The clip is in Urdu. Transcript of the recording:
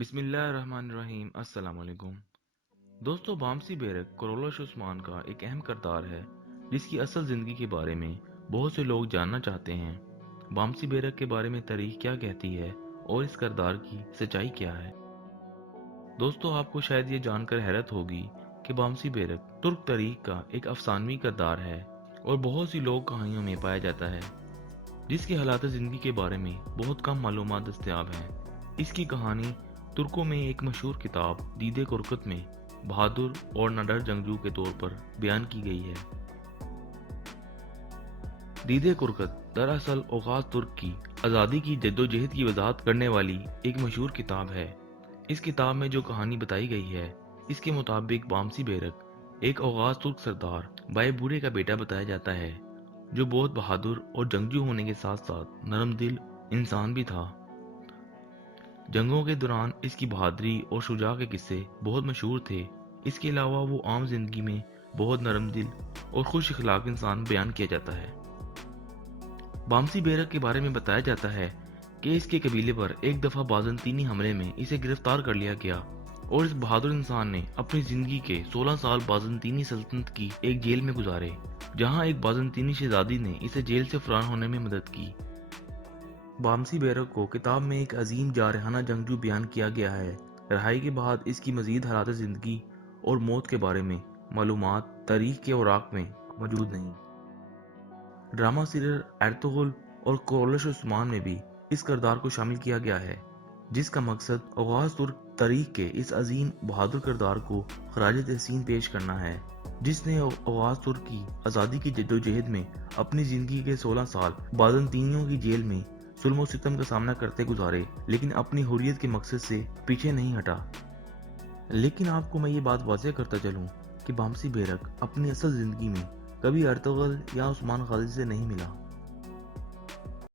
بسم اللہ الرحمن الرحیم۔ السلام علیکم دوستو، بامسی بیرک کرولش عثمان کا ایک اہم کردار ہے جس کی اصل زندگی کے بارے میں بہت سے لوگ جاننا چاہتے ہیں۔ بامسی بیرک کے بارے میں تاریخ کیا کہتی ہے اور اس کردار کی سچائی کیا ہے؟ دوستو، آپ کو شاید یہ جان کر حیرت ہوگی کہ بامسی بیرک ترک تاریخ کا ایک افسانوی کردار ہے اور بہت سی لوگ کہانیوں میں پایا جاتا ہے، جس کے حالات زندگی کے بارے میں بہت کم معلومات دستیاب ہیں۔ اس کی کہانی ترکوں میں ایک مشہور کتاب دیدے کرکت میں بہادر اور نڈر جنگجو کے طور پر بیان کی گئی ہے۔ دیدے کرکت دراصل اوغاز ترک کی آزادی کی جدوجہد کی وضاحت کرنے والی ایک مشہور کتاب ہے۔ اس کتاب میں جو کہانی بتائی گئی ہے، اس کے مطابق بامسی بیرک ایک اوغاز ترک سردار بائے بوڑھے کا بیٹا بتایا جاتا ہے، جو بہت بہادر اور جنگجو ہونے کے ساتھ ساتھ نرم دل انسان بھی تھا۔ جنگوں کے دوران اس کی بہادری اور شجاع کے قصے بہت مشہور تھے۔ اس کے علاوہ وہ عام زندگی میں بہت نرم دل اور خوش اخلاق انسان بیان کیا جاتا ہے۔ بامسی بیرک کے بارے میں بتایا جاتا ہے کہ اس کے قبیلے پر ایک دفعہ بازنطینی حملے میں اسے گرفتار کر لیا گیا اور اس بہادر انسان نے اپنی زندگی کے 16 سال بازنطینی سلطنت کی ایک جیل میں گزارے، جہاں ایک بازنطینی شہزادی نے اسے جیل سے فرار ہونے میں مدد کی۔ بامسی بیرک کو کتاب میں ایک عظیم جارحانہ جنگجو بیان کیا گیا ہے۔ رہائی کے بعد اس کی مزید حالات زندگی اور موت کے بارے میں معلومات تاریخ کے اوراق میں موجود نہیں۔ ڈرامہ سیریل ارطغرل اور کرولش عثمان میں بھی اس کردار کو شامل کیا گیا ہے، جس کا مقصد اوغاز ترک تاریخ کے اس عظیم بہادر کردار کو خراج تحسین پیش کرنا ہے، جس نے اوغاز ترک کی آزادی کی جدوجہد میں اپنی زندگی کے 16 سال بازنطینیوں کی جیل میں ظلم و ستم کا سامنا کرتے گزارے، لیکن اپنی حریت کے مقصد سے پیچھے نہیں ہٹا۔ لیکن آپ کو میں یہ بات واضح کرتا چلوں کہ بامسی بیرک اپنی اصل زندگی میں کبھی ارطغرل یا عثمان غازی سے نہیں ملا۔